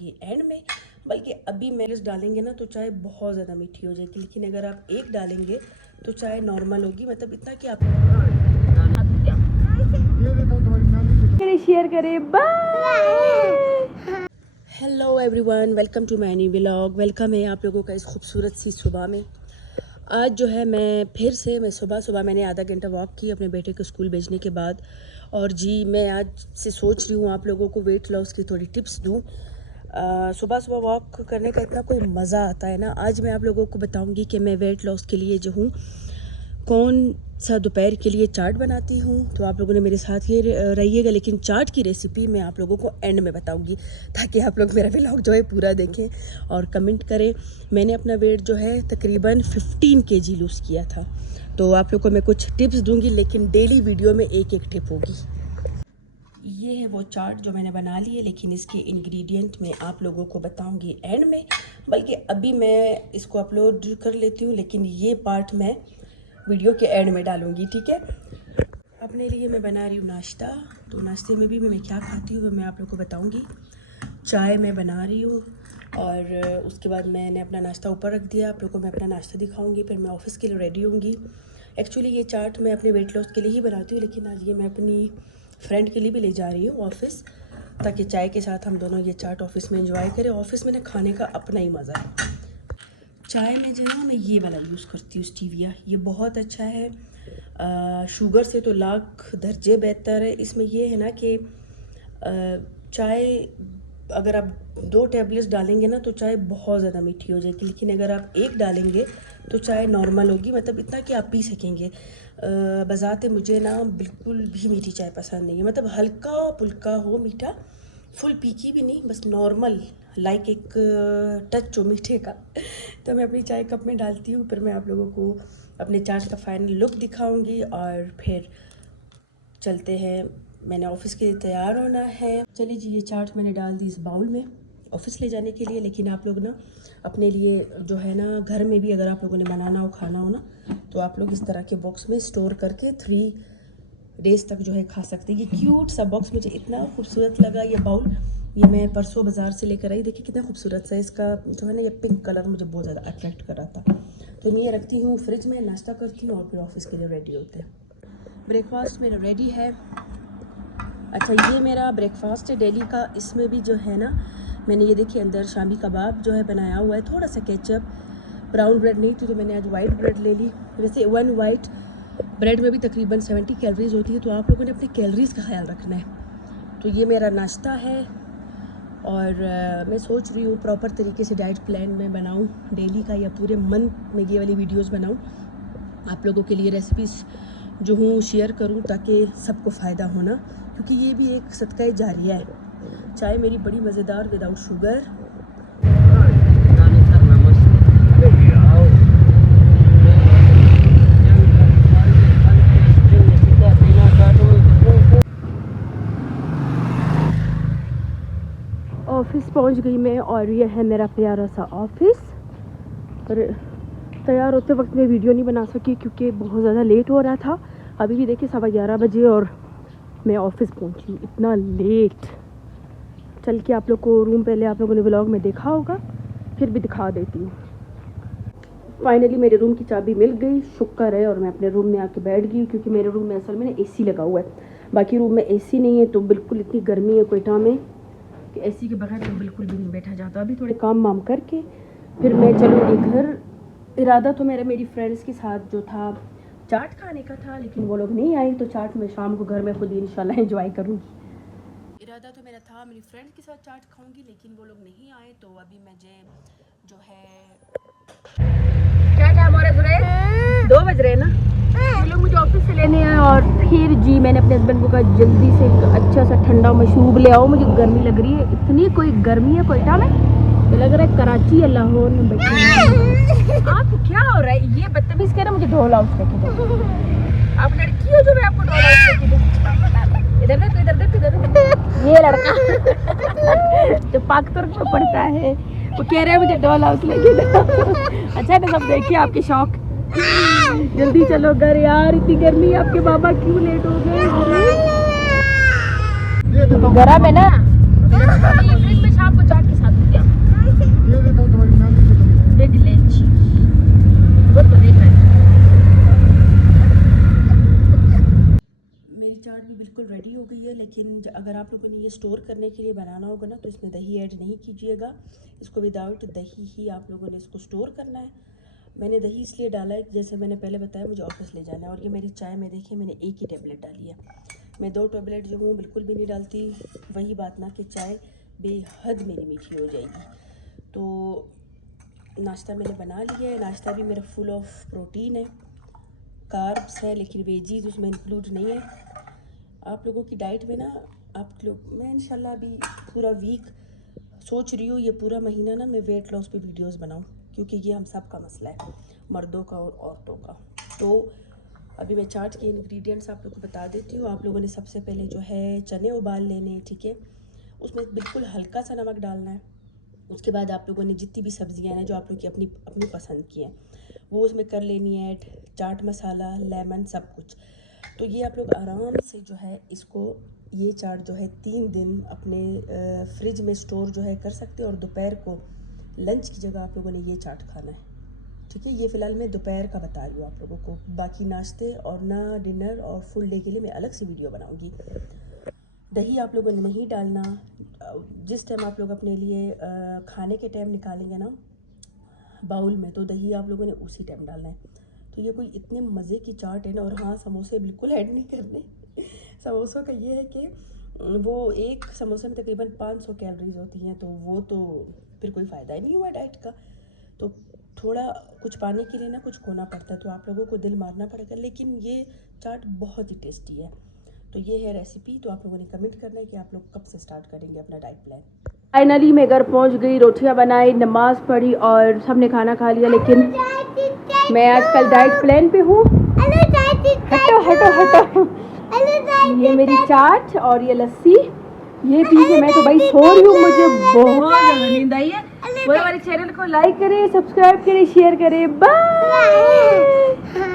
बताऊंगी एंड में। बल्कि अभी मिर्च डालेंगे ना तो चाय बहुत ज़्यादा मीठी हो जाएगी, लेकिन अगर आप एक डालेंगे तो चाय नॉर्मल होगी, मतलब इतना कि आप शेयर करें। Bye. Hello everyone, welcome to my new vlog. Welcome है आप लोगों का इस खूबसूरत सी सुबह में। आज जो है मैं सुबह मैंने आधा घंटा वॉक की अपने बेटे को स्कूल भेजने के बाद। और जी मैं आज से सोच रही हूँ आप लोगों को वेट लॉस की थोड़ी टिप्स दूँ। सुबह सुबह वॉक करने का इतना कोई मज़ा आता है ना। आज मैं आप लोगों को बताऊँगी कि मैं वेट लॉस के लिए जो हूँ कौन सा दोपहर के लिए चाट बनाती हूँ। तो आप लोगों ने मेरे साथ ये रहिएगा, लेकिन चाट की रेसिपी मैं आप लोगों को एंड में बताऊँगी, ताकि आप लोग मेरा व्लॉग जो है पूरा देखें और कमेंट करें। मैंने अपना वेट जो है तकरीबन 15 kg लूज़ किया था। तो आप लोग को मैं कुछ टिप्स दूँगी, लेकिन डेली वीडियो में एक एक टिप होगी। ये है वो चाट जो मैंने बना ली है, लेकिन इसके इंग्रेडिएंट मैं आप लोगों को बताऊँगी एंड में। बल्कि अभी मैं इसको अपलोड कर लेती हूँ, लेकिन ये पार्ट मैं वीडियो के एंड में डालूंगी, ठीक है। अपने लिए मैं बना रही हूँ नाश्ता। तो नाश्ते में भी मैं क्या खाती हूँ वो मैं आप लोगों को बताऊँगी। चाय मैं बना रही हूँ और उसके बाद मैंने अपना नाश्ता ऊपर रख दिया। आप लोगों को मैं अपना नाश्ता दिखाऊँगी, फिर मैं ऑफ़िस के लिए रेडी होंगी। एक्चुअली ये चाट मैं अपने वेट लॉस के लिए ही बनाती हूँ, लेकिन आज ये मैं अपनी फ्रेंड के लिए भी ले जा रही हूँ ऑफ़िस, ताकि चाय के साथ हम दोनों ये चाट ऑफ़िस में एंजॉय करें। ऑफ़िस में ना खाने का अपना ही मज़ा है। चाय में जो है ना मैं ये वाला यूज़ करती हूँ, स्टीविया। ये बहुत अच्छा है, शुगर से तो लाख दर्जे बेहतर है। इसमें ये है ना कि चाय अगर आप 2 टैबलेट्स डालेंगे ना तो चाय बहुत ज़्यादा मीठी हो जाएगी, लेकिन अगर आप एक डालेंगे तो चाय नॉर्मल होगी, मतलब इतना कि आप पी सकेंगे। बज़ाते मुझे ना बिल्कुल भी मीठी चाय पसंद नहीं है, मतलब हल्का फुल्का हो मीठा, फुल पीकी भी नहीं, बस नॉर्मल, लाइक एक टच हो मीठे का। तो मैं अपनी चाय कप में डालती हूँ, फिर मैं आप लोगों को अपने चाट का फाइनल लुक दिखाऊंगी और फिर चलते हैं। मैंने ऑफ़िस के लिए तैयार होना है। चलिए जी, ये चाट मैंने डाल दी इस बाउल में ऑफ़िस ले जाने के लिए। लेकिन आप लोग ना अपने लिए जो है ना घर में भी अगर आप लोगों ने बनाना हो, खाना हो ना, तो आप लोग इस तरह के बॉक्स में स्टोर करके 3 डेज़ तक जो है खा सकते हैं। ये क्यूट सा बॉक्स मुझे इतना खूबसूरत लगा, ये बाउल। ये मैं परसों बाज़ार से लेकर आई। देखिए कितना खूबसूरत सा इसका जो है ना, ये पिंक कलर मुझे बहुत ज़्यादा अट्रैक्ट कर रहा था। तो मैं ये रखती हूँ फ्रिज में, नाश्ता करती हूँ और फिर ऑफ़िस के लिए रेडी होते हैं। ब्रेकफास्ट मेरा रेडी है। अच्छा, ये मेरा ब्रेकफास्ट है डेली का। इसमें भी जो है ना मैंने ये देखिए अंदर शामी कबाब जो है बनाया हुआ है, थोड़ा सा केचप। ब्राउन ब्रेड नहीं थी तो मैंने आज वाइट ब्रेड ले ली। वैसे 1 वाइट ब्रेड में भी तकरीबन 70 कैलोरीज होती है, तो आप लोगों ने अपनी कैलोरीज़ का ख्याल रखना है। तो ये मेरा नाश्ता है और मैं सोच रही हूँ प्रॉपर तरीके से डाइट प्लान में बनाऊँ डेली का, या पूरे मंथ में ये वाली वीडियोस बनाऊँ, आप लोगों के लिए रेसिपीज़ जो हूँ शेयर करूँ, ताकि सबको फ़ायदा होना, क्योंकि ये भी एक सदका जारिया है। चाय मेरी बड़ी मज़ेदार विदाउट शुगर। ऑफ़िस पहुंच गई मैं और यह है मेरा प्यारा सा ऑफ़िस। और तैयार होते वक्त मैं वीडियो नहीं बना सकी क्योंकि बहुत ज़्यादा लेट हो रहा था। अभी भी देखिए 11:15 बजे और मैं ऑफ़िस पहुंची इतना लेट। चल के आप लोग को रूम पहले आप लोगों ने व्लॉग में देखा होगा, फिर भी दिखा देती हूँ। फाइनली मेरे रूम की चाबी मिल गई, शुक्र है। और मैं अपने रूम में आके बैठ गई, क्योंकि मेरे रूम में असल में ना AC लगा हुआ है। बाकी रूम में AC नहीं है, तो बिल्कुल इतनी गर्मी है कोयटा में कि AC के बगैर तो बिल्कुल भी नहीं बैठा जाता। अभी थोड़े काम वाम करके फिर मैं चलूँगी घर। इरादा तो मेरी फ्रेंड्स के साथ जो था चाट खाने का था, लेकिन वो लोग नहीं आए, तो चाट मैं शाम को घर में खुद ही इंशाल्लाह एंजॉय करूँगी। इरादा तो मेरा था मेरी फ्रेंड्स के साथ चाट खाऊंगी, लेकिन वो लोग नहीं आए। तो अभी मुझे जो है क्या टाइम हो रहा है, 2 बज रहे हैं ना। ये लोग मुझे ऑफिस से लेने आए और फिर जी मैंने अपने हस्बैंड को कहा जल्दी से एक अच्छा सा ठंडा मशरूब ले आओ, मुझे गर्मी लग रही है। इतनी कोई गर्मी है कोयटा में, तो लग रहा है कराची या लाहौर में बैठी। आपको क्या हो रहा है? ये बदतमीज कह रहा मुझे ढोल हाउस लेके दो। आप लड़की हो जो मैं आपको ढोल हाउस लेके दूं? इधर देख, इधर देख, इधर देख। ये लड़का जो पाकतुर में पढ़ता है वो कह रहा है मुझे डॉल हाउस लेके दो। अच्छा है, सब देखिए आपके शौक। जल्दी चलो घर यार, इतनी गर्मी। आपके बाबा क्यों लेट हो गए? गरम है ना, फ्रिज में शाम को चाट के साथ लेकिन अगर आप लोगों ने ये स्टोर करने के लिए बनाना होगा ना तो इसमें दही ऐड नहीं कीजिएगा। इसको विदाउट दही ही आप लोगों ने इसको स्टोर करना है। मैंने दही इसलिए डाला है, जैसे मैंने पहले बताया मुझे ऑफिस ले जाना है। और ये मेरी चाय में देखिए मैंने एक ही टेबलेट डाली है। मैं 2 टेबलेट जो हूँ बिल्कुल भी नहीं डालती। वही बात ना कि चाय बेहद मेरी मीठी हो जाएगी। तो नाश्ता मैंने बना लिया है। नाश्ता भी मेरा फुल ऑफ प्रोटीन है, कार्ब्स है, लेकिन वेजीज उसमें इंक्लूड नहीं है। आप लोगों की डाइट में ना आप लोग, मैं इंशाल्लाह अभी पूरा वीक सोच रही हूँ, ये पूरा महीना ना मैं वेट लॉस पे वीडियोस बनाऊँ, क्योंकि ये हम सब का मसला है, मर्दों का और औरतों का। तो अभी मैं चाट के इंग्रेडिएंट्स आप लोगों को बता देती हूँ। आप लोगों ने सबसे पहले जो है चने उबाल लेने, ठीक है। उसमें बिल्कुल हल्का सा नमक डालना है। उसके बाद आप लोगों ने जितनी भी सब्जियां हैं जो आप लोग की अपनी अपनी पसंद की हैं वो उसमें कर लेनी है ऐड। चाट मसाला, लेमन, सब कुछ। तो ये आप लोग आराम से जो है इसको, ये चाट जो है 3 दिन अपने फ्रिज में स्टोर जो है कर सकते हैं। और दोपहर को लंच की जगह आप लोगों ने ये चाट खाना है, ठीक है। ये फ़िलहाल मैं दोपहर का बता रही हूँ आप लोगों को। बाकी नाश्ते और ना डिनर और फुल डे के लिए मैं अलग से वीडियो बनाऊँगी। दही आप लोगों ने नहीं डालना। जिस टाइम आप लोग अपने लिए खाने के टाइम निकालेंगे ना बाउल में, तो दही आप लोगों ने उसी टाइम डालना है। तो ये कोई इतने मज़े की चाट है ना। और हाँ, समोसे बिल्कुल ऐड नहीं करने। समोसों का ये है कि वो एक समोसे में तकरीबन 500 कैलोरीज होती हैं, तो वो तो फिर कोई फ़ायदा ही नहीं हुआ डाइट का। तो थोड़ा कुछ पाने के लिए ना कुछ खोना पड़ता है, तो आप लोगों को दिल मारना पड़ेगा। लेकिन ये चाट बहुत ही टेस्टी है। तो ये है रेसिपी। तो आप लोगों ने कमेंट करना है कि आप लोग कब से स्टार्ट करेंगे अपना डाइट प्लान। फाइनली मैं घर पहुंच गई, रोटियां बनाई, नमाज पढ़ी और सबने खाना खा लिया। लेकिन मैं आजकल डाइट प्लान पे हूँ। हटो हटो हटो। ये मेरी चाट और ये लस्सी ये पी के मैं तो भाई सो रही हूँ। मुझे बहुत ज़्यादा नींद आई है। वो हमारे चैनल को लाइक करें, सब्सक्राइब करें, शेयर करें। बाय।